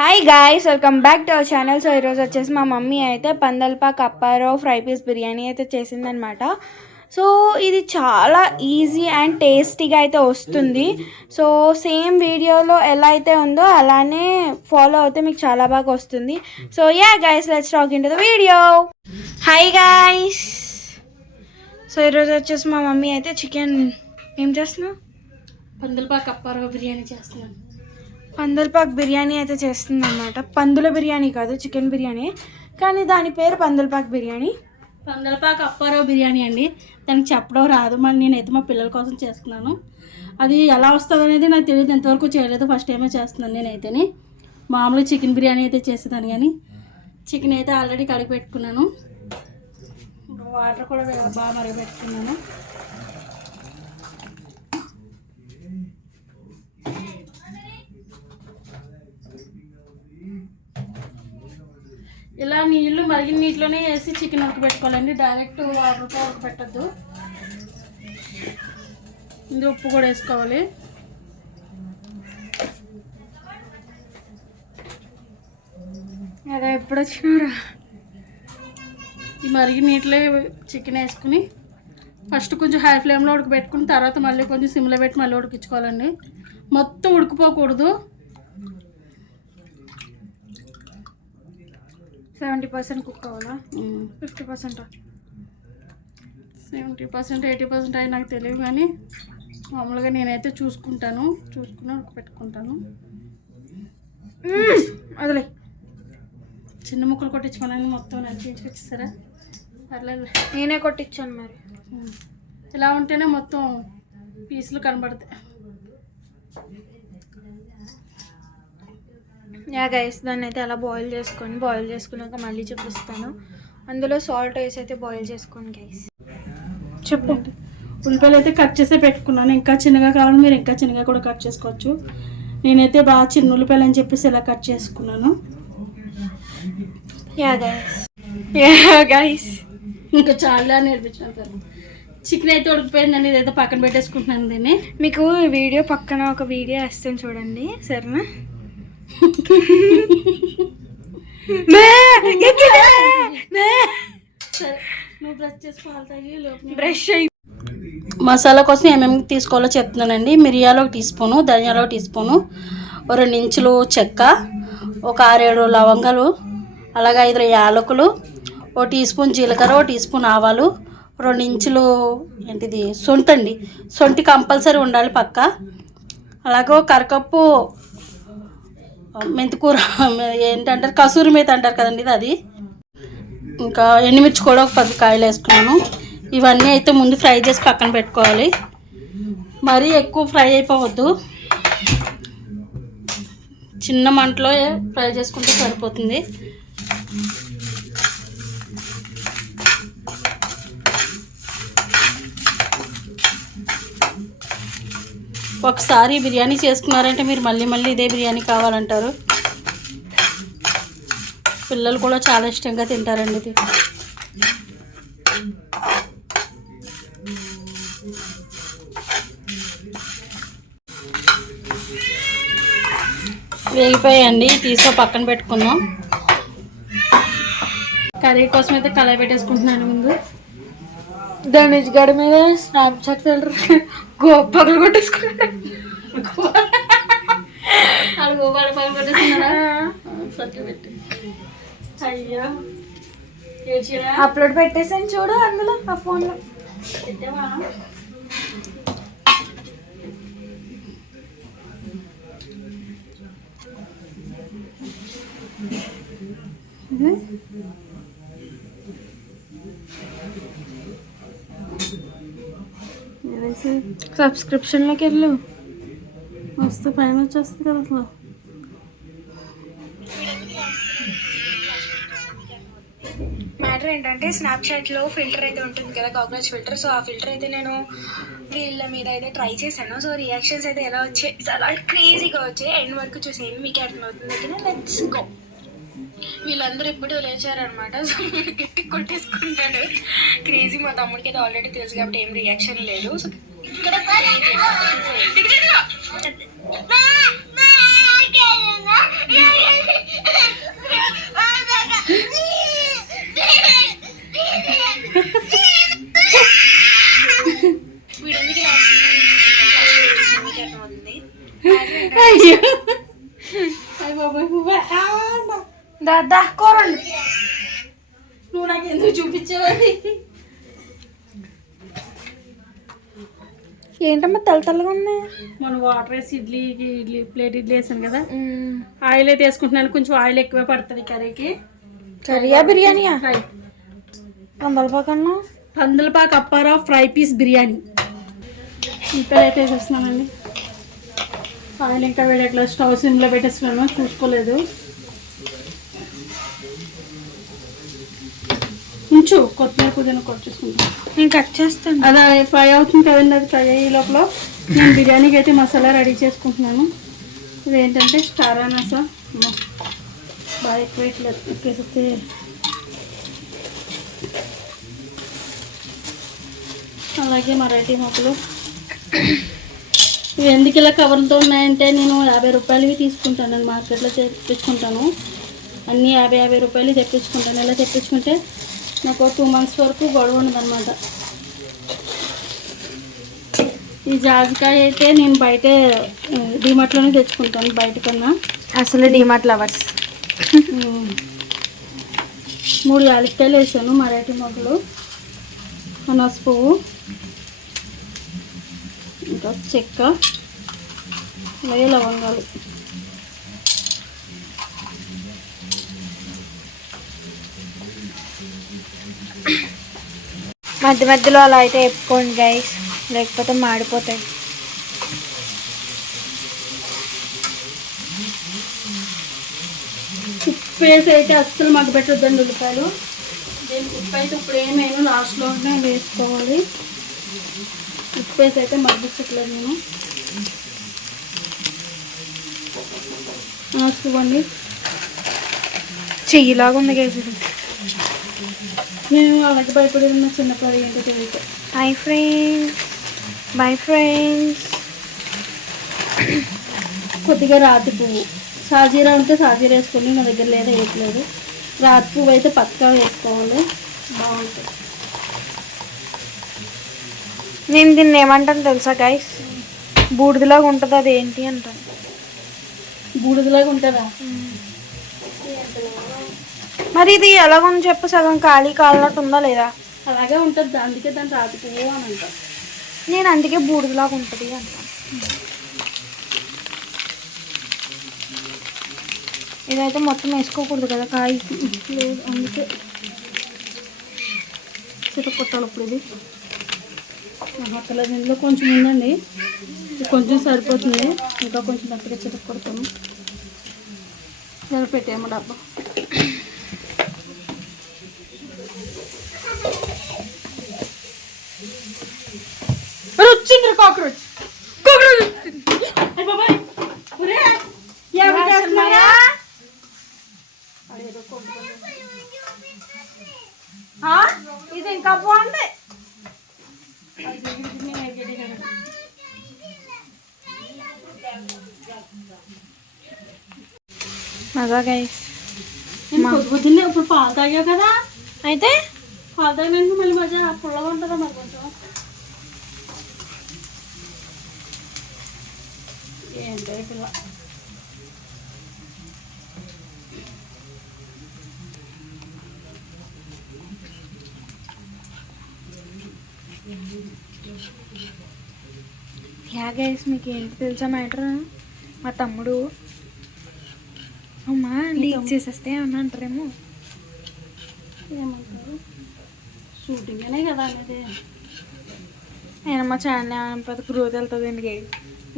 Hi guys, welcome back to our channel. So ఈరోజు వచ్చేసి మా మమ్మీ అయితే పందల్పాక్ అప్పారావు ఫ్రై పీస్ బిర్యానీ అయితే చేసిందనమాట. సో ఇది చాలా ఈజీ అండ్ టేస్టీగా అయితే వస్తుంది. సో సేమ్ వీడియోలో ఎలా అయితే ఉందో అలానే ఫాలో అవుతే మీకు చాలా బాగా వస్తుంది. So yeah guys, let's talk in to the video. Hi guys, so ఈరోజు వచ్చేసి మా మమ్మీ అయితే చికెన్ ఏం చేస్తున్నావు? పందల్పాక్ అప్పారావు బిర్యానీ చేస్తున్నాను. పందల్పాక్ బిర్యానీ అయితే చేస్తుంది అనమాట. పందుల బిర్యానీ కాదు, చికెన్ బిర్యానీ, కానీ దాని పేరు పందల్పాక్ బిర్యానీ. పందల్పాక్ అప్పారావు బిర్యానీ అండి. దానికి చెప్పడం రాదు, మరి నేనైతే మా పిల్లల కోసం చేస్తున్నాను. అది ఎలా వస్తుంది అనేది నాకు తెలియదు, ఎంతవరకు చేయలేదు, ఫస్ట్ టైమే చేస్తున్నాను నేనైతేని. మామూలుగా చికెన్ బిర్యానీ అయితే చేసేదాన్ని, కానీ చికెన్ అయితే ఆల్రెడీ కడిగి పెట్టుకున్నాను. వాటర్ కూడా బాగా మరిగి పెట్టుకున్నాను. ఇలా నీళ్ళు మరిగిన నీటిలోనే వేసి చికెన్ ఉడకబెట్టుకోవాలండి, డైరెక్ట్ వాటర్తో ఉడకబెట్టద్దు. ఇందులో ఉప్పు కూడా వేసుకోవాలి. అదే ఎప్పుడు వచ్చినారా? ఈ మరిగిన నీటిలో చికెన్ వేసుకుని ఫస్ట్ కొంచెం హై ఫ్లేమ్లో ఉడకబెట్టుకుని తర్వాత మళ్ళీ కొంచెం సిమ్లో పెట్టి మళ్ళీ ఉడికించుకోవాలండి. మొత్తం ఉడికిపోకూడదు. 70% కుక్ అవ్వాలా? 50%? 70%, 80% అయి నాకు తెలియదు, కానీ మామూలుగా నేనైతే చూసుకుని ఉడకబెట్టుకుంటాను. అదిలే చిన్న ముక్కలు కొట్టించుకోవాలని మొత్తం నచ్చించుకొచ్చేసారా? అట్లా నేనే కొట్టించాను. మరి ఇలా ఉంటేనే మొత్తం పీసులు కనబడతాయి. యా గైస్, దాన్ని అయితే అలా బాయిల్ చేసుకున్నాక మళ్ళీ చూపిస్తాను. అందులో సాల్ట్ వేసి అయితే బాయిల్ చేసుకోండి గైస్. చెప్పు. ఉల్లిపాయలు అయితే కట్ చేసే పెట్టుకున్నాను. ఇంకా చిన్నగా కావాలని మీరు ఇంకా చిన్నగా కూడా కట్ చేసుకోవచ్చు. నేనైతే బాగా చిన్న ఉల్లిపాయలు అని చెప్పేసి ఇలా కట్ చేసుకున్నాను. యా గైస్ ఇంకా చాలా నేర్పించాను. చికెన్ అయితే ఉడికిపోయిందండి, ఇదైతే పక్కన పెట్టేసుకుంటున్నాను. దీన్ని మీకు వీడియో పక్కన ఒక వీడియో వేస్తాను చూడండి, సరేనా? మసాలా కోసం ఏమేమి తీసుకోవాలో చెప్తున్నానండి. మిరియాలు 1 టీ స్పూను, ధనియాలు 1 టీ స్పూను, 2 ఇంచులు చెక్క, ఒక 6-7 లవంగాలు, అలాగే 5 యాలకులు, 1 టీ స్పూన్ జీలకర్ర, 1 టీ స్పూన్ ఆవాలు, 2 ఇంచులు ఏంటిది సొంటి అండి. సొంటి కంపల్సరీ ఉండాలి పక్క. అలాగే ఒక అరకప్పు మెంతికూర, ఏంటంటారు కసూరి మేతి అంటారు కదండి, ఇది అది. ఇంకా ఎండుమిర్చి కూడా ఒక 10 కాయలు వేసుకున్నాను. ఇవన్నీ అయితే ముందు ఫ్రై చేసి పక్కన పెట్టుకోవాలి. మరీ ఎక్కువ ఫ్రై అయిపోవద్దు, చిన్న మంటలో ఫ్రై చేసుకుంటే సరిపోతుంది. ఒకసారి బిర్యానీ చేసుకున్నారంటే మీరు మళ్ళీ మళ్ళీ ఇదే బిర్యానీ కావాలంటారు. పిల్లలు కూడా చాలా ఇష్టంగా తింటారండి ఇది. వేగిపోయాయండి, తీసుకో పక్కన పెట్టుకుందాం. కర్రీ కోసం అయితే కళాయి పెట్టేసుకుంటున్నాను. ముందు ధనుష్ గడి మీద స్నాప్చాట్ ఫిల్టర్ పగలు కొట్టేసుకున్నాడు. అయ్యో, అప్లోడ్ పెట్టేసాను చూడు అందులో, ఆ ఫోన్లో. సబ్స్క్రిప్షన్లోకి వెళ్ళు, వస్తే పైన వచ్చేస్తుంది కదా. అసలు మ్యాటర్ ఏంటంటే స్నాప్చాట్లో ఫిల్టర్ అయితే ఉంటుంది కదా, కాక్రోచ్ ఫిల్టర్. సో ఆ ఫిల్టర్ అయితే నేను వీళ్ళ మీద అయితే ట్రై చేశాను. సో రియాక్షన్స్ అయితే ఎలా వచ్చాయి, చాలా క్రేజీగా వచ్చాయి. ఎండ్ వరకు చూసేయండి, మీకే అర్థమవుతుంది. ఓకేనా, లెట్స్ గో. వీళ్ళందరూ ఎప్పుడు లేచారనమాట. సో గట్టి కొట్టేసుకుంటాడు క్రేజీ. మా తమ్ముడికి అయితే ఆల్రెడీ తెలుసు కాబట్టి ఏం రియాక్షన్ లేదు. సో ఇక్కడ దాదా కూరండి. నువ్వు నాకు ఎందుకు చూపించేవాడి? ఏంటమ్మా తెల్ల తెల్లగా ఉన్నాయి? మనం వాటర్ వేసి ప్లేట్ ఇడ్లీ వేసాను కదా, ఆయిల్ అయితే వేసుకుంటున్నాను. కొంచెం ఆయిల్ ఎక్కువే పడుతుంది కర్రీకి. కర్రీయా బిర్యానీయా? ఫ్రై పందలపాకన్నా పందలపాక అప్పారావు ఫ్రై పీస్ బిర్యానీ. ఇంకా అయితే వేసేస్తున్నానండి. ఆయిల్ ఇంకా వేడట్లా, స్టవ్ సిమ్లో పెట్టేస్తున్నాను, చూసుకోలేదు. ఉంచు, కొత్తిమీర పుదీనా కట్ చేసుకుంటాను. నేను కట్ చేస్తాను. అలా ఫ్రై అవుతుంది కదండి, అది ఫ్రై అయ్యే లోపల నేను బిర్యానీకి అయితే మసాలా రెడీ చేసుకుంటున్నాను. ఇదేంటంటే స్టార్ అనాస, బాగా ఎక్కువ ఎక్కేస్తే అలాగే మరాఠీ మొక్కలు. ఇవి ఎందుకు ఇలా కవర్లతో ఉన్నాయంటే నేను 50 రూపాయలవి తీసుకుంటాను. నేను మార్కెట్లో తెప్పించుకుంటాను, అన్నీ 50 రూపాయలు తెప్పించుకుంటాను. ఇలా తెప్పించుకుంటే నాకు 2 months వరకు గొడవ ఉండదన్నమాట. ఈ జాజికాయ అయితే నేను బయట డిమార్ట్లోనే తెచ్చుకుంటాను బయట కన్నా. అసలు డిమార్ట్ లవర్స్. 3 యాలక్కాయలు వేసాను, మరాఠీ మొగ్గలు, అనాస పువ్వు, ఇంకా చెక్క, అలాగే లవంగాలు. మధ్య మధ్యలో అలా అయితే వేపుకోండి గైస్, లేకపోతే మాడిపోతాయి. ఉప్పు వేసి అయితే అస్సలు మగ్గ పెట్టొద్దండి ఉల్లిపాయలు. దీనికి ఉప్పు అయితే ఇప్పుడు ఏమైనా లాస్ట్లోనే వేసుకోవాలి. ఉప్పు వేసి అయితే మగ్గించట్లేదు నేను. వేసుకోండి. చెయ్యిలాగా ఉంది గైస్. నేను అలాగే భయపడి ఉన్న చిన్నప్పుడు ఏంటో తెలియదు. Hi friends, bye friends. కొద్దిగా రాతి పువ్వు, సాజీరా ఉంటే సాజీరా వేసుకోండి, నా దగ్గర లేదా వేయట్లేదు. రాతి పువ్వు అయితే పక్కా వేసుకోవాలి, బాగుంటుంది. నేను దీన్ని ఏమంటాను తెలుసా గైస్? బూడిదలాగా ఉంటుంది, అది ఏంటి అంటాను. బూడిదలాగా ఉంటుందా? మరి ఇది ఎలాగొని చెప్పు, సగం ఖాళీ కాలినట్టు ఉందా లేదా? అలాగే ఉంటుంది, అందుకే దాన్ని రాతి పువ్వు అని అంటారు. నేను అందుకే బూడిదలాగా ఉంటుంది అంటాను. ఇదైతే మొత్తం వేసుకోకూడదు కదా కాయ. లేదు, అందుకే చితకొట్టాలి. ఇప్పుడు ఇది అక్కర్లేదు, ఇందులో కొంచెం ఉందండి, కొంచెం సరిపోతుంది. ఇంకా కొంచెం దగ్గర చితకొడతాను. పెట్టేమో డబ్బా. వచ్చింది కాక్రోచ్. ఇది ఇంకా బాగుంది. అదా గైస్, పొద్దున్నే ఇప్పుడు పాలు తాగావు కదా, అయితే పాలు తాగినాక మళ్ళీ మధ్య పుల్లగా ఉంటుందా మరి కొంచెం. ఏంటో పిల్ల యా గైస్, మీకు ఏంటి తెలుసా మ్యాటర్? మా తమ్ముడు అమ్మా లీక్ చేసేస్తే ఏమన్నా అంటారేమో. ఏమంటారు, షూటింగ్ అనే కదా అనేది. ఆయన మా ఛానల్ ఏమైనా పెద్ద గ్రోత్ వెళ్తుంది అండి.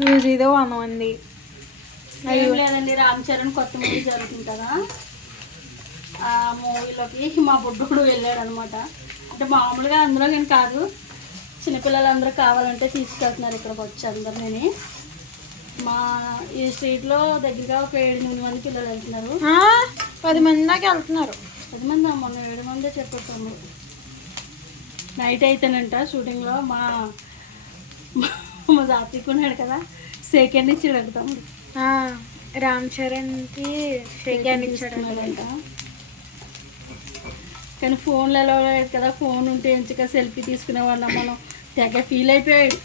యూజ్ ఇదో 100 మంది. ఏం లేదండి, రామ్ చరణ్ కొత్త మూవీ జరుగుతుంది కదా, ఆ మూవీలోకి మా బుడ్డోడు వెళ్ళాడు అనమాట. అంటే మామూలుగా అందులో నేను కాదు, చిన్నపిల్లలందరూ కావాలంటే తీసుకెళ్తున్నారు ఇక్కడికి వచ్చి అందరినీ. మా ఈ స్ట్రీట్లో దగ్గరగా ఒక 7-8 మంది పిల్లలు వెళ్తున్నారు. 10 మంది దాకా వెళ్తున్నారు. 10 మంది, మొన్న 7 మందే చెప్పేస్తాము. నైట్ అయితేనంట షూటింగ్లో మా జాతీకి ఉన్నాడు కదా, సెకండ్ ఇచ్చాడు అడుగుతాము. రామ్ చరణ్కి సెకండ్ ఇచ్చాడంట. కానీ ఫోన్లో ఎలా లేదు కదా, ఫోన్ ఉంటే ఎంచగా సెల్ఫీ తీసుకునేవాళ్ళం మనం. తెగ ఫీల్ అయిపోయాడు.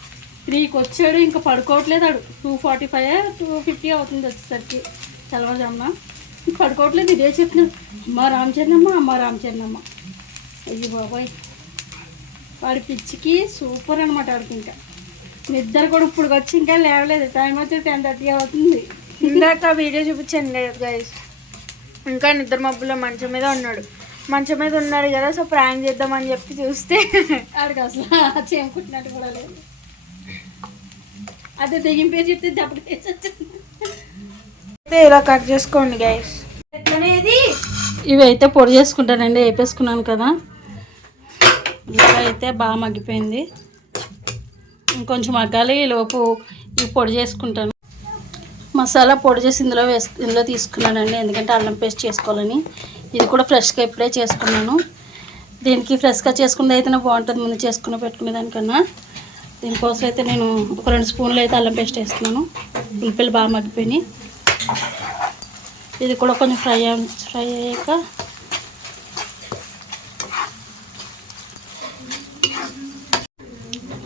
3కి వచ్చాడు, ఇంకా పడుకోవట్లేదు. 2:45 2:50 అవుతుంది వచ్చేసరికి. తెల్లవారుజామున పడుకోవట్లేదు, ఇదే చెప్తున్నాను, అమ్మ రామచరణమ్మ, అమ్మ రామచరణమ్మ. అయ్యి బాబాయ్, వాడి పిచ్చికి సూపర్ అనమాట. వాడికి ఇంకా నిద్ర కూడా ఇప్పుడు వచ్చి ఇంకా లేవలేదు. టైం వచ్చి 10:30 అవుతుంది. ఇందాక వీడియో చూపించాను లేదు గైస్, ఇంకా నిద్ర మబ్బులో మంచం మీద ఉన్నాడు. మంచం మీద ఉన్నాడు కదా, సో ప్రాంక్ చేద్దామని చెప్పి చూస్తే ఆడికి అసలు చేముకుంటున్నట్టు కూడా లేదు. అదే దెయ్యం పేరు చెప్తే దెబ్బ అయితే ఇలా కట్ చేసుకోండి గైస్. ఎట్లనేది ఇవి అయితే పొడి చేసుకుంటానండి. వేపేసుకున్నాను కదా, ఇంకా అయితే బాగా మగ్గిపోయింది. ఇంకొంచెం మగ్గాలి, లోపు ఇవి పొడి చేసుకుంటాను. మసాలా పొడి చేసి ఇందులో తీసుకున్నానండి, ఎందుకంటే అల్లం పేస్ట్ చేసుకోవాలని. ఇది కూడా ఫ్రెష్గా ఇప్పుడే చేసుకున్నాను. దీనికి ఫ్రెష్గా చేసుకున్నది అయితేనే బాగుంటుంది, ముందు చేసుకుని పెట్టుకునే దానికన్నా. దీనికోసం అయితే నేను ఒక 2 స్పూన్లు అయితే అల్లం పేస్ట్ వేస్తున్నాను. ఉల్లిపాయలు బాగా మగ్గిపోయినాయి. ఇది కూడా కొంచెం ఫ్రై అయ్యాక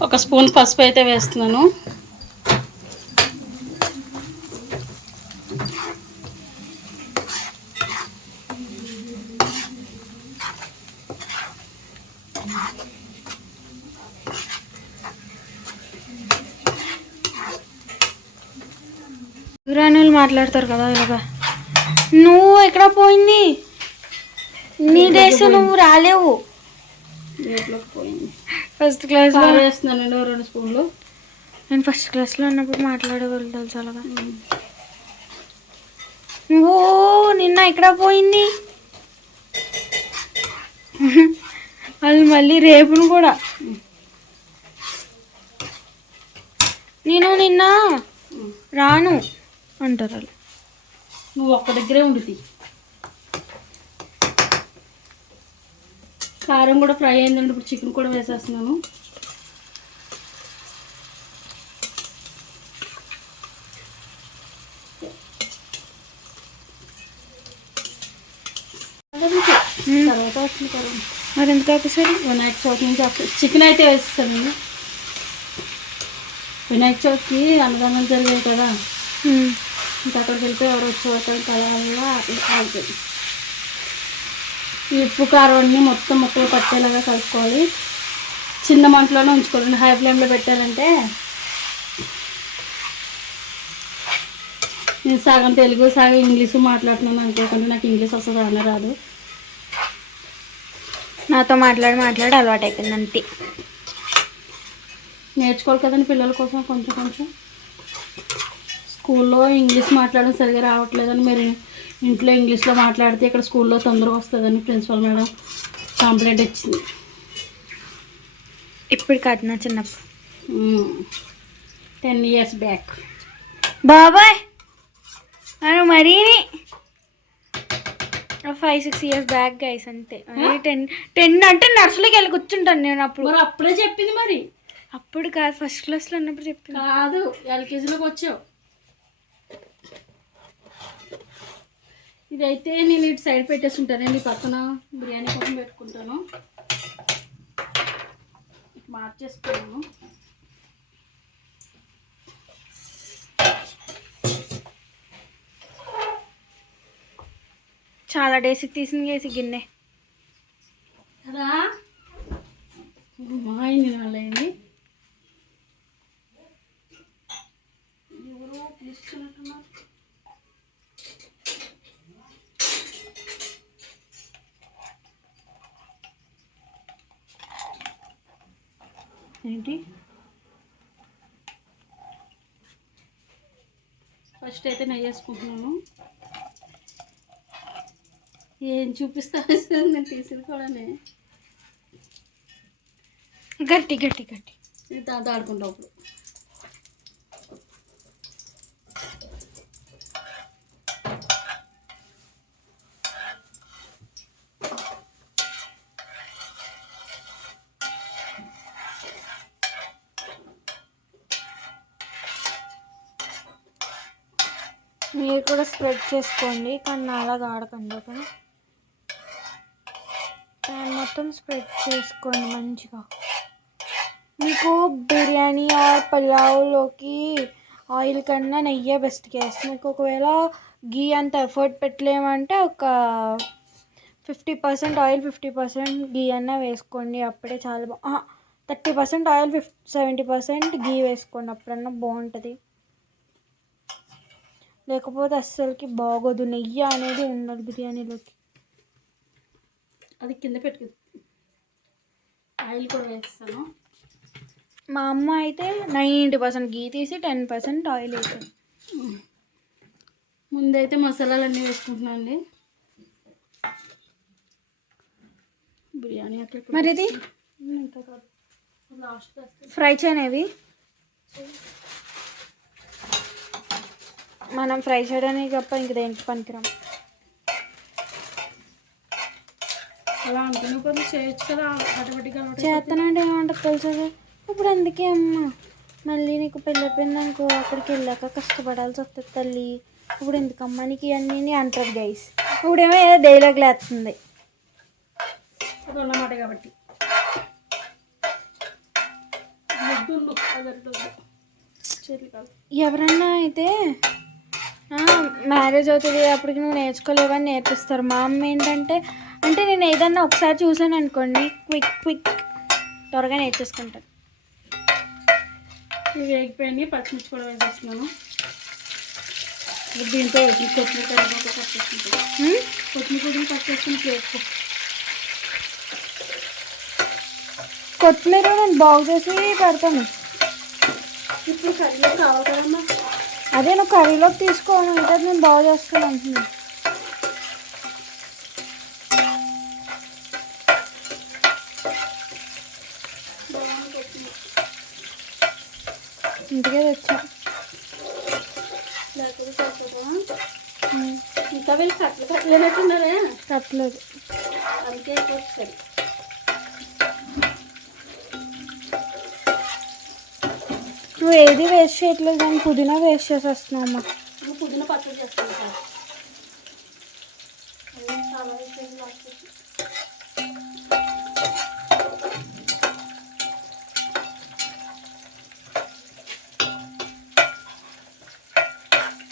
ఒక స్పూన్ పసుపు అయితే వేస్తున్నాను. యురానులు మాట్లాడతారు కదా ఇలాగా. నువ్వు ఎక్కడ పోయింది నీ డేస్, నువ్వు రాలేవు. ఫస్ట్ క్లాస్లో వేస్తున్నానండి 2 స్పూన్లు. నేను ఫస్ట్ క్లాస్లో ఉన్నప్పుడు మాట్లాడేవాళ్ళు తెలుసు అలాగా. నువ్వు నిన్న ఎక్కడ పోయింది వాళ్ళు మళ్ళీ రేపును కూడా. నేను నిన్న రాను అంటారు వాళ్ళు. నువ్వు ఒక్క దగ్గరే ఉండుతి. కారం కూడా ఫ్రై అయిందండి. ఇప్పుడు చికెన్ కూడా వేసేస్తున్నాను. తర్వాత వచ్చింది కారం. మరి ఎంత ఆపేసారు? వినాయక చవితి నుంచి చికెన్ అయితే వేస్తాను నేను. వినాయక చవితికి అన్నదానం జరిగాయి కదా, ఇంకా అక్కడికి వెళ్తే ఎవరు వచ్చేవారు కలవల్లా అట్లా కాలుతుంది. ఈ ఉప్పు కారం అన్నీ మొత్తం ముక్కలు పట్టేలాగా కలుపుకోవాలి. చిన్న మంటలోనే ఉంచుకోవాలండి. హై ఫ్లేమ్లో పెట్టారంటే నేను సగం తెలుగు సగం ఇంగ్లీషు మాట్లాడుతున్నాను అనుకోకుండా, నాకు ఇంగ్లీష్ అసలు రానే రాదు. నాతో మాట్లాడి అలవాటు అయిపోయింది అంతే. నేర్చుకోవాలి కదండి పిల్లల కోసం కొంచెం కొంచెం. స్కూల్లో ఇంగ్లీష్ మాట్లాడడం సరిగా రావట్లేదని మీరు ఇంట్లో ఇంగ్లీష్లో మాట్లాడితే ఇక్కడ స్కూల్లో తొందరగా వస్తుందని ప్రిన్సిపల్ మేడం కంప్లైంట్ ఇచ్చింది. ఇప్పుడు కాదు, నా చిన్నప్పుడు 10 years బ్యాక్. బాబాయ్ మనం మరీ 5-6 years బ్యాక్ గైస్ అంతే. 10 అంటే నర్సులోకి వెళ్ళి కూర్చుంటాను నేను అప్పుడు. మరి అప్పుడే చెప్పింది. మరి అప్పుడు కాదు, ఫస్ట్ క్లాస్లో ఉన్నప్పుడు చెప్పింది. కాదు, ఎల్కేజీలోకి వచ్చావు. ఇదైతే నేను ఇటు సైడ్ పెట్టేసుకుంటానండి. పక్కన బిర్యానీ కోసం పెట్టుకుంటాను. మార్చేసుకున్నాను. చాలా డేస్కి తీసింది వేసి గిన్నె కదా. మా ఆయన వాళ్ళండి ఎవరో పిలుస్తున్నట్టున్నారు. ఏంటి? ఫస్ట్ అయితే నెయ్యి వేసుకుంటున్నాను. ఏం చూపిస్తా నేను తీసింది కూడానే. గట్టి గట్టి గట్టి ఇది దాంతో ఆడుకుంటావు అప్పుడు. మీరు కూడా స్ప్రెడ్ చేసుకోండి, కానీ నాలాగా ఆడకండి. ఓకేనా? ప్యాన్ మొత్తం స్ప్రెడ్ చేసుకోండి మంచిగా. మీకు బిర్యానీ ఆర్ పులావ్లోకి ఆయిల్ కన్నా నెయ్యే బెస్ట్ గైస్. మీకు ఒకవేళ గీ అంత ఎఫర్ట్ పెట్టలేమంటే ఒక 50% ఆయిల్ 50% గీ అన్న వేసుకోండి, అప్పుడే చాలా 30% ఆయిల్ 70% గీ వేసుకోండి, అప్పుడన్నా బాగుంటుంది. లేకపోతే అస్సలకి బాగోదు, నెయ్యి అనేది ఉండదు బిర్యానీలోకి. అది కింద పెట్టుకు ఆయిల్ కూడా వేస్తాను. మా అమ్మ అయితే 90% గీ తీసి 10% ఆయిల్ వేసాను. ముందైతే మసాలాలు అన్నీ వేసుకుంటున్నాను అండి. బిర్యానీ అట్లా మరి ఇది లాస్ట్ ఫ్రై చేయనేవి మనం ఫ్రై చేయడానికి తప్ప ఇంక దేనికి పనికిరాం. అలా అనుకునే కొద్ది చేయొచ్చు కదా, ఆటోమేటిక్గా చేస్తానంటే ఏమంటుంది తెలుసా, ఇప్పుడు అందుకే అమ్మ మళ్ళీ నీకు పెళ్ళిపోయింది అనుకో, అక్కడికి వెళ్ళాక కష్టపడాల్సి వస్తుంది తల్లి, ఇప్పుడు ఎందుకమ్మా నీకు ఇవన్నీ అంటారు గైస్. ఇప్పుడేమో ఏదో డైలాగ్ లేస్తుంది అది ఉన్నమాట కాబట్టి. ఎవరన్నా అయితే మ్యారేజ్ అవుతుంది అప్పటికి నువ్వు నేర్చుకోలేవని నేర్పిస్తారు. మా అమ్మ ఏంటంటే, అంటే నేను ఏదన్నా ఒకసారి చూసాను అనుకోండి, క్విక్ త్వరగా నేర్చేసుకుంటాను. ఇవి వేగిపోయి పచ్చిమిర్చి కూడా వేసేస్తున్నాను. దీంతో కొత్తిమీర కరివేపాకు కట్ చేసుకుంటాను. కొత్తిమీర కట్ చేసుకుని వేసుకో. కొత్తిమీర నేను బాగు చేసి పెడతాను. ఇప్పుడు కర్రీలో కావాలి కదమ్మా. అదే నువ్వు కర్రీలోకి తీసుకోను, ఇంకా నేను బాగు చేస్తాను అంటున్నాను. ఇంటికే తెచ్చా. ఇంకా వీళ్ళు కట్టలేనట్టున్నారే. కట్టలేదు, అందుకే వచ్చారు. నువ్వు ఏది వేస్ట్ చేయట్లేదు కానీ పుదీనా వేస్ట్ చేసేస్తున్నావు అమ్మ. నువ్వు పుదీనా పచ్చడి చేస్తాను సార్. చాలా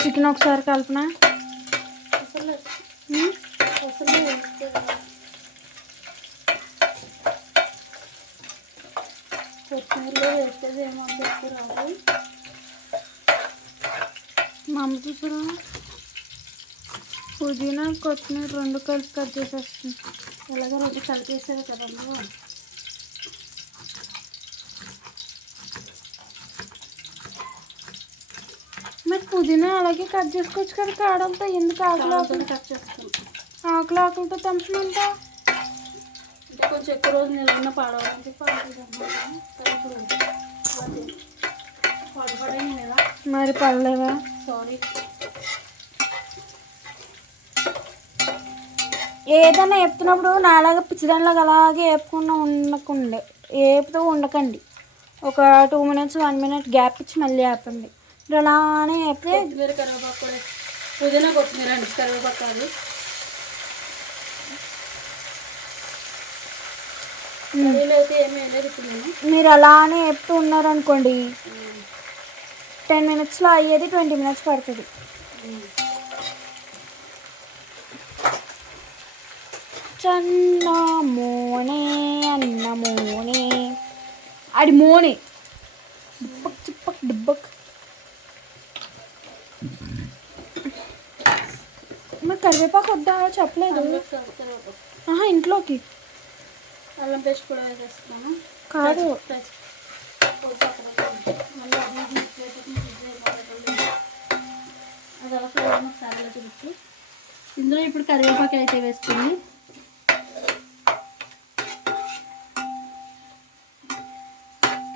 చికెన్ ఒకసారి కలుపునా. అసలు కొత్తిమీరలో వేసేది ఏమో రాదు. మా అమ్మ చూసారా, పుదీనా కొత్తిమీర రెండు కలిపి కట్ చేసేస్తుంది. ఎలాగో రెండు కలిపేసారు కదమ్మా. మరి పుదీనా అలాగే కట్ చేసుకోవచ్చు కదా, కాడంతా ఎందుకు ఆకులు కట్ చేస్తాను. ఆకులతో తెంపమంటా. అంటే కొంచెం ఎక్కువ రోజు నిలబడిన పాడవాలని చెప్పి పడపడైంది కదా. మరి పడలేదా? సారీ. ఏదైనా చెప్తున్నప్పుడు నాలాగా పిచ్చిదానిలాగా అలాగే ఏపుతూ ఉండకండి. ఒక 2 minutes 1 minute గ్యాప్ ఇచ్చి మళ్ళీ ఆపండి. మీరు అలానే చెప్తే కొత్తిమీర కరివేపాకు కూడా, పుదీనా కొత్తిమీర అండి, కరివేపాకు కాదు. అయితే ఏమీ వేయలేదు ఇప్పుడు నేను. మీరు అలానే చెప్తూ ఉన్నారనుకోండి, 10 minutesలో అయ్యేది 20 minutes పడుతుంది. చన్న మోనే అన్న మోనే అడి మోనే డిబ్బక్ చిప్పక్ డిబ్బక్. మరి కరివేపాకు వద్దా చెప్పలేదు. ఇంట్లోకి అల్లం పేస్ట్ కూడా వేసేస్తున్నాను. కాదు, అది అలా ఫ్లేవర్ ఒకసారి అలా చూపించి ఇందులో ఇప్పుడు కరివేపాకు అయితే వేస్తుంది.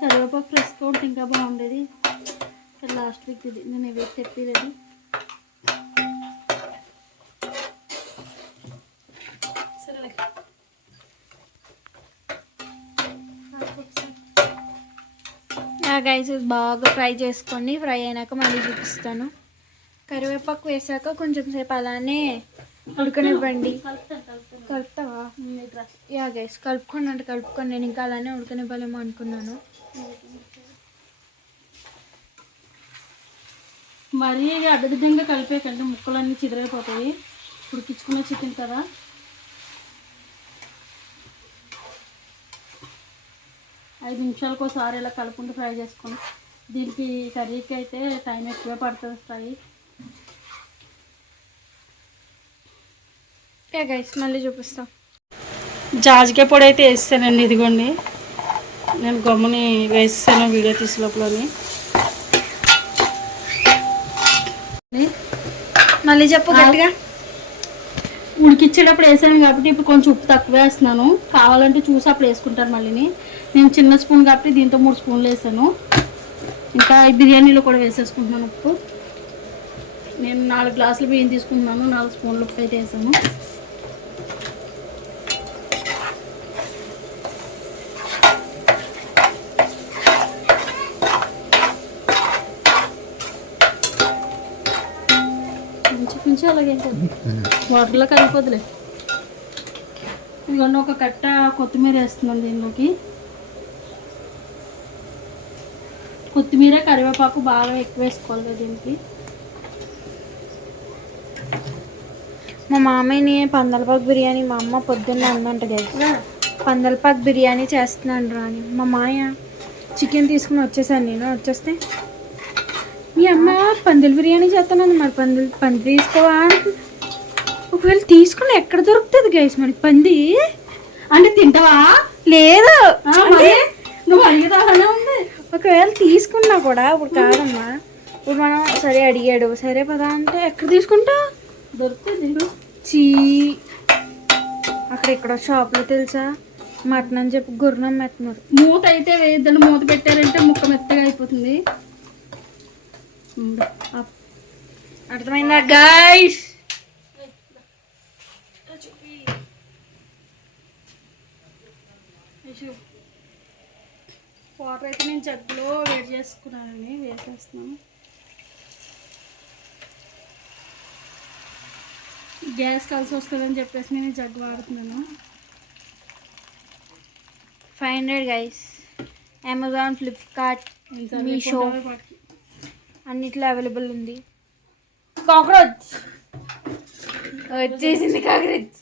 కరివేపాకు ఫ్రెష్గా ఉంటే ఇంకా బాగుండేది. లాస్ట్ వీక్ ఇది నేను ఇవి తెప్పిలేదు. సరే గైస్ బాగా ఫ్రై చేసుకోండి. ఫ్రై అయినాక మళ్ళీ చూపిస్తాను. కరివేపాకు వేసాక కొంచెం సేపు అలానే ఉడకనివ్వండి. కలుపుతావా? గైస్ కలుపుకోండి అంటే కలుపుకోండి. నేను ఇంకా అలానే ఉడకనివ్వాలేమో అనుకున్నాను. మరీ అడ్డదిడ్డంగా కలిపేకండి, ముక్కలన్నీ చిదిరైపోతాయి. ఉడికించుకున్న చికెన్ కదా. ఐదు నిమిషాలకు ఒకసారి ఇలా కలుపుకుంటూ ఫ్రై చేసుకొని, దీనికి కర్రీకి అయితే టైం ఎక్కువే పడుతుంది ఫ్రై. ఓకే గైస్, మళ్ళీ చూపిస్తాం. జాజికాయ పొడి అయితే వేస్తానండి, ఇదిగోండి. నేను గమ్ముని వేస్తాను వీడియో తీసే లోపలని. మళ్ళీ చెప్పు గట్టిగా. ఉడికిచ్చేటప్పుడు వేసాను కాబట్టి ఇప్పుడు కొంచెం ఉప్పు తక్కువ వేస్తున్నాను. కావాలంటే చూసి అప్పుడు వేసుకుంటాను మళ్ళీ. నేను చిన్న స్పూన్ కాబట్టి దీంతో 3 స్పూన్లు వేసాను. ఇంకా ఈ బిర్యానీలో కూడా వేసేసుకుంటున్నాను ఉప్పు. నేను 4 గ్లాసులు బియ్యం తీసుకుంటున్నాను, 4 స్పూన్లు ఉప్పు అయితే వేసాను. కొంచెం అలాగే వాటర్లో కలిపోదులే. ఇదిగోండి, ఒక కట్ట కొత్తిమీర వేస్తున్నాను దీనిలోకి. కొత్తిమీర కరివేపాకు బాగా ఎక్కువ వేసుకోవాలి కదా దీనికి. మా మామయ్యని పందలపాకు బిర్యానీ మా అమ్మ పొద్దున్న అందంట గైస్. పందలపాకు బిర్యానీ చేస్తున్నాను రా అని. మా మాయ చికెన్ తీసుకుని వచ్చేసాను. నేను వచ్చేస్తే మీ అమ్మ పందుల బిర్యానీ చేస్తానండి, మరి పంది తీసుకోవా. ఒకవేళ తీసుకుని ఎక్కడ దొరుకుతుంది గైస్ మనకి పంది? అంటే తింటావా? లేదు, నువ్వు అడిగేదానే ఉంది. ఒకవేళ తీసుకున్నా కూడా ఇప్పుడు కాదమ్మా. ఇప్పుడు మనం సరే అడిగాడు, సరే పదా అంటే ఎక్కడ తీసుకుంటా? దొరుకుతుంది. అక్కడ ఇక్కడ షాప్లో తెలుసా మటన్ అని చెప్పి గుర్రం మెత్తన్నారు. మూత అయితే వేయద్దండి, మూత పెట్టారంటే ముక్క మెత్తగా అయిపోతుంది. అర్థమైందా గైస్? వాటర్ అయితే నేను జగ్గులో వేడి చేసుకున్నానని వేసేస్తున్నాను. గ్యాస్ కలిసి వస్తుందని చెప్పేసి నేను జగ్గు వాడుతున్నాను. 500 గైస్. అమెజాన్, ఫ్లిప్కార్ట్, మీషో అన్నిట్లో అవైలబుల్ ఉంది. కాక్రోచ్ వచ్చేసింది. కాక్రోచ్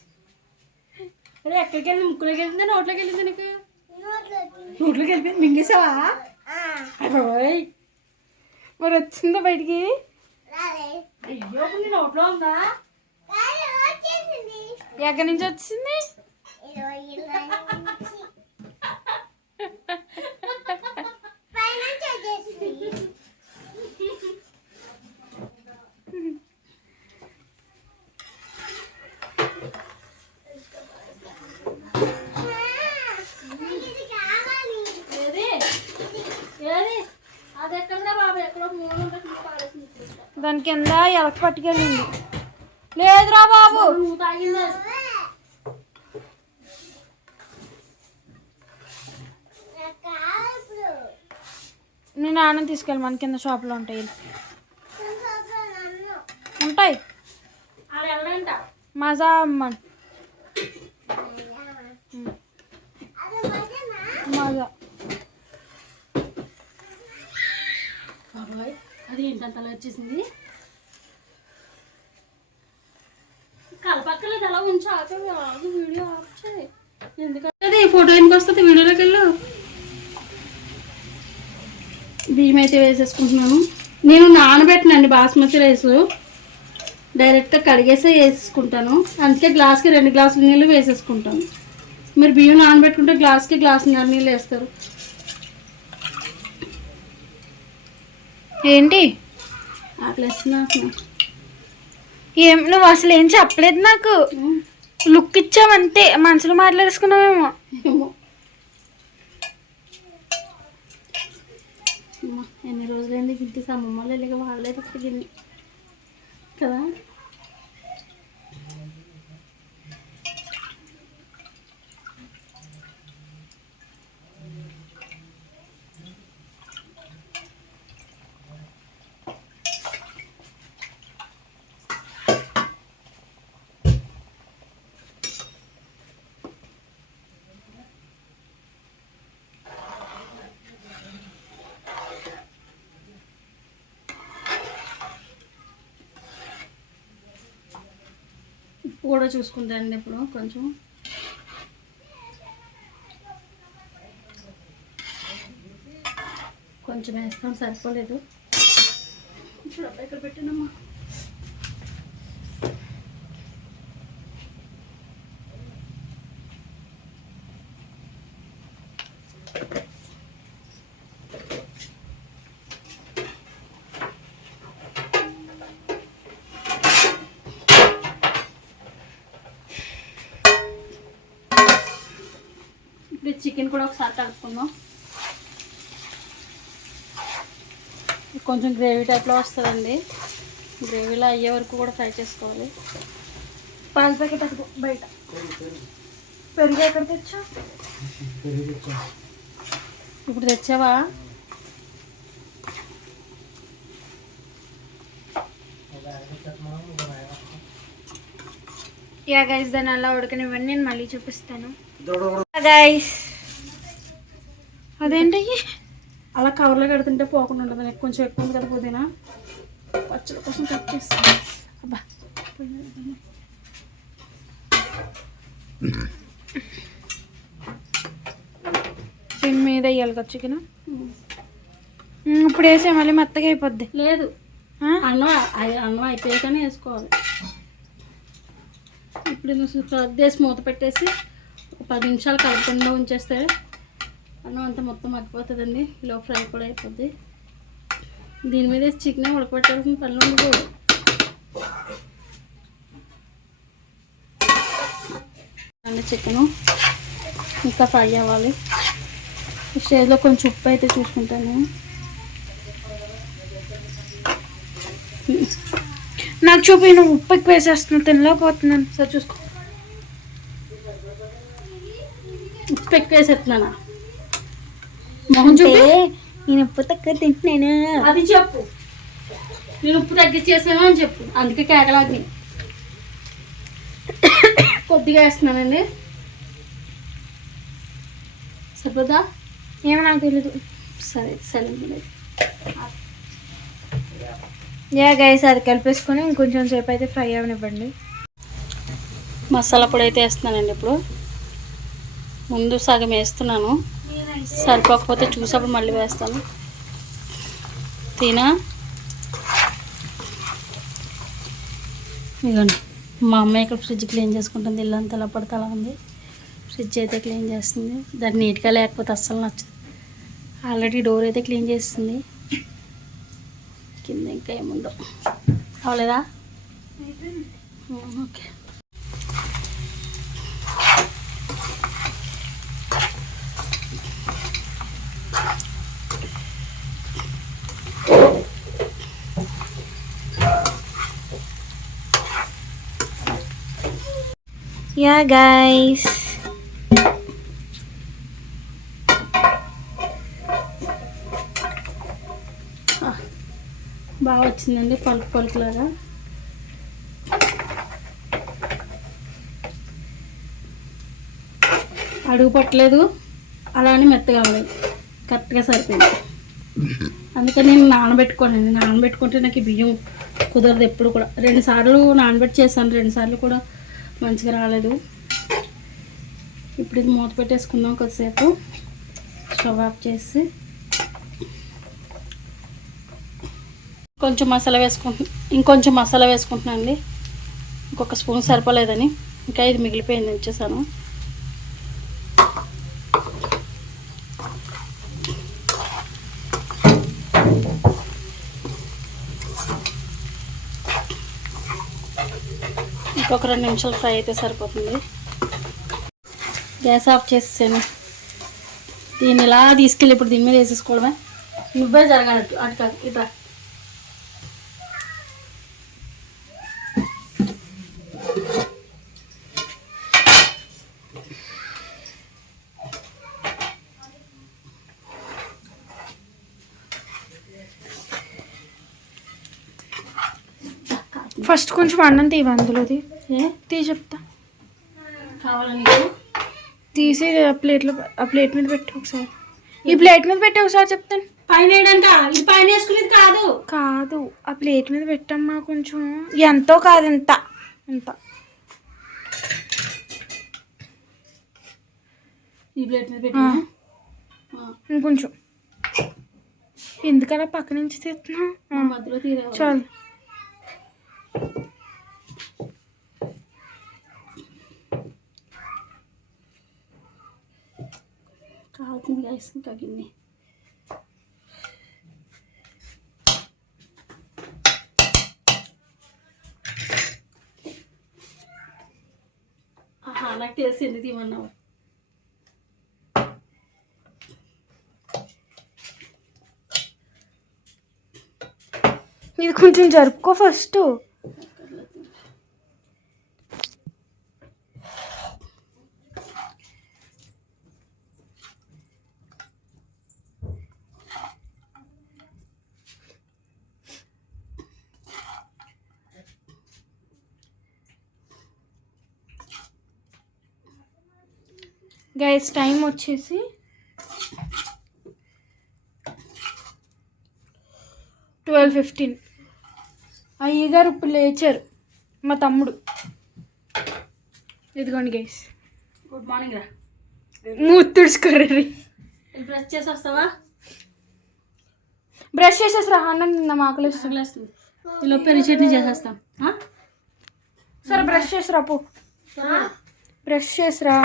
అరే ఎక్కడికి వెళ్ళి ముక్కులోకి వెళ్ళింది, నోట్లోకి వెళ్ళింది. నీకు నోట్లోకి వెళ్ళిపోయింది, మింగేసావా? మరి వచ్చిందా బయటికి? అయ్యో, నీ నోట్లో ఉందా? ఎక్కడి నుంచి వచ్చింది? దాని కింద ఎలక పట్టుకెళ్ళింది. లేదురా బాబు, నేను నాన్న తీసుకెళ్ళి మన కింద షాప్లో ఉంటాయి. మజా అమ్మన్ మజా. బాబాయ్ అది ఏంటంత అలా వచ్చేసింది? కలపక్కలేదు, అలా ఉంచాక వీడియో ఆఫ్ చేయి. ఎందుకంటే ఫోటో ఎందుకు వస్తుంది వీడియోలోకి వెళ్ళు. బియ్యం అయితే వేసేసుకుంటున్నాను. నేను నానబెట్టినండి బాస్మతి రైస్, డైరెక్ట్గా కడిగేసే వేసేసుకుంటాను. అందుకే గ్లాస్కి 2 గ్లాసుల నీళ్ళు వేసేసుకుంటాను. మీరు బియ్యం నానబెట్టుకుంటే గ్లాస్కి గ్లాసున్నర నీళ్ళు వేస్తారు. ఏంటి ఆకలేస్తున్నా? ఏం నువ్వు అసలు ఏం చెప్పలేదు నాకు. లుక్ ఇచ్చావంతే, మనసులో మాట్లాడేసుకున్నావేమో. ఏమో ఎన్ని రోజులైంది ఇంటి అమ్మమ్మలు వెళ్ళి వాళ్ళే తిరిగింది కదా. ఉప్పు కూడా చూసుకుంటానండి ఇప్పుడు కొంచెం. కొంచెం వేస్తాం, సరిపోలేదు. ఇప్పుడు అబ్బాయి ఇక్కడ పెట్టినమ్మా. ఇప్పుడు చికెన్ కూడా ఒకసారి కలుపుకుందాం. కొంచెం గ్రేవీ టైప్లో వస్తుందండి. గ్రేవీలో అయ్యే వరకు కూడా ఫ్రై చేసుకోవాలి. పాల ప్యాకెట్ అది బయట. పెరుగు ఎక్కడ తెచ్చా? ఇప్పుడు తెచ్చావా? యా గైస్, దాన్ని అలా ఉడకనివ్వండి, నేను మళ్ళీ చూపిస్తాను. గైస్ అదేంటి అలా కవర్లో కడుతుంటే పోకుండా ఉంటుంది. నాకు కొంచెం ఎక్కువ ఉంది కదా పుదీనా, పచ్చడి కోసం కట్ చేస్తాను. అబ్బా సిమ్ మీద వేయాలి కదా చికెన్. ఇప్పుడు వేసే మళ్ళీ మెత్తగా అయిపోద్ది. లేదు, అన్నం అయిపోయాకనే వేసుకోవాలి. ఇప్పుడు దేశ మూత పెట్టేసి ఒక 10 నిమిషాలు కలపకుండా ఉంచేస్తే అన్నం అంతా మొత్తం మగ్గిపోతుందండి. లో ఫ్రై కూడా అయిపోద్ది. దీని మీద చికెన్ ఉడకబెట్టాల్సిన పనులు ఉండకూడదు. అండి చికెను ఇంకా ఫ్రై అవ్వాలి. ఈ స్టేజ్లో కొంచెం ఉప్పు అయితే చూసుకుంటాను. నాకు చూపి, నువ్వు ఉప్పు ఎక్కువ వేసేస్తున్నావు, తినలేకపోతున్నాను. సరే చూసుకో. ఉప్పు ఎక్కువ వేసేస్తున్నానా? మొహం చూపి. నేను ఉప్పు తక్కువ తింటున్నాను అది చెప్పు. నేను ఉప్పు తగ్గించేసాను అని చెప్పు. అందుకే కేకలాగి కొద్దిగా వేస్తున్నానండి. సరిపోదా? ఏమో నాకు తెలీదు. సరే సరే. యా గైస్, అది కలిపేసుకొని ఇంకొంచెం సేపు అయితే ఫ్రై అవనివ్వండి. మసాలా పొడి అయితే వేస్తున్నానండి. ఇప్పుడు ముందు సగం వేస్తున్నాను, సరిపోకపోతే చూసప్పుడు మళ్ళీ వేస్తాను. తినా ఇదిగోండి, మా అమ్మాయి ఇక్కడ ఫ్రిడ్జ్ క్లీన్ చేసుకుంటుంది. ఇల్లు అంతా ఎలా పడితే అలా ఉంది. ఫ్రిడ్జ్ అయితే క్లీన్ చేస్తుంది. దాన్ని నీట్గా లేకపోతే అస్సలు నచ్చదు. ఆల్రెడీ డోర్ అయితే క్లీన్ చేస్తుంది. కింద ఇంకా ఏముందో అవలేదా? ఓకే. యా గైస్, బాగా వచ్చిందండి, పలుకు పలుకులాగా. అడుగు పట్టలేదు, అలా అని మెత్తగా అవ్వలేదు, కరెక్ట్గా సరిపోయింది. అందుకని నేను నానబెట్టుకోనండి. నానబెట్టుకుంటే నాకు ఈ బియ్యం కుదరదు ఎప్పుడు కూడా. 2 సార్లు నానబెట్టి చేశాను, 2 సార్లు కూడా మంచిగా రాలేదు. ఇప్పుడు ఇది మూత పెట్టేసుకుందాం కొద్దిసేపు. స్టవ్ ఆఫ్ చేసి ఇంకొంచెం మసాలా వేసుకుంటున్నాను అండి. ఇంకొక స్పూన్ సరిపోలేదని ఇంకా ఇది మిగిలిపోయింది, వచ్చేసాను. ఇంకొక 2 నిమిషాలు ఫ్రై అయితే సరిపోతుంది. గ్యాస్ ఆఫ్ చేసేసాను. దీన్ని ఇలా తీసుకెళ్ళి ఇప్పుడు దీని మీద వేసేసుకోవడమే. నువ్వే జరగాలట్టు, అటు కాదు ఇట్లా. ఫస్ట్ కొంచెం అన్నం తీవి అందులోది. చెప్తా కావాలని తీసి ఆ ప్లేట్ మీద పెట్టి ఒకసారి. ఈ ప్లేట్ మీద పెట్టి ఒకసారి చెప్తాను. పైన వేయడానికి ఇది పైన వేసుకునేది కాదు, ఆ ప్లేట్ మీద పెట్టమ్మా. కొంచెం ఎంతో కాదు, ఇంత ఈ ప్లేట్ మీద పెట్టినా ఇంకొంచెం ఎందుకలా పక్క నుంచి తెస్తున్నా మధ్యలో తీరే చాలు. కావుతుంది గైస్ ఇంకా గిన్నె. ఆహా నాకు తెలిసి ఎందుకు తీయమన్నావు. ఇది కొంచెం జరుపుకో ఫస్ట్. గైస్ టైం వచ్చేసి 12:15. అయ్యగారు ఇప్పుడు లేచారు, మా తమ్ముడు. ఇదిగోండి గైస్. గుడ్ మార్నింగ్ రా. మూతుడుచుకోర్రి. బ్రష్ చేసి వస్తావా? బ్రష్ చేసేసి రా, అన్నం తిందాం, ఆకలి వస్తుంది. వస్తుంది. ఇలా పెరుగు చట్నీ చేసేస్తాం. సరే బ్రష్ చేసి రా పో. బ్రష్ చేసిరా.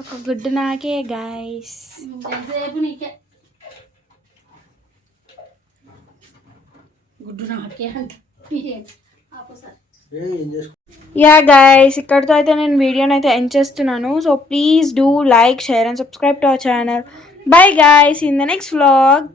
ఒక గుడ్డు నాకే గైస్. ఎంతసేపు నీకే గుడ్డు నాకే అంట. యా గైస్, ఇక్కడితో అయితే నేను వీడియోని అయితే ఎండ్ చేస్తున్నాను. So please do like, share and subscribe to our channel. Bye guys, in the next vlog.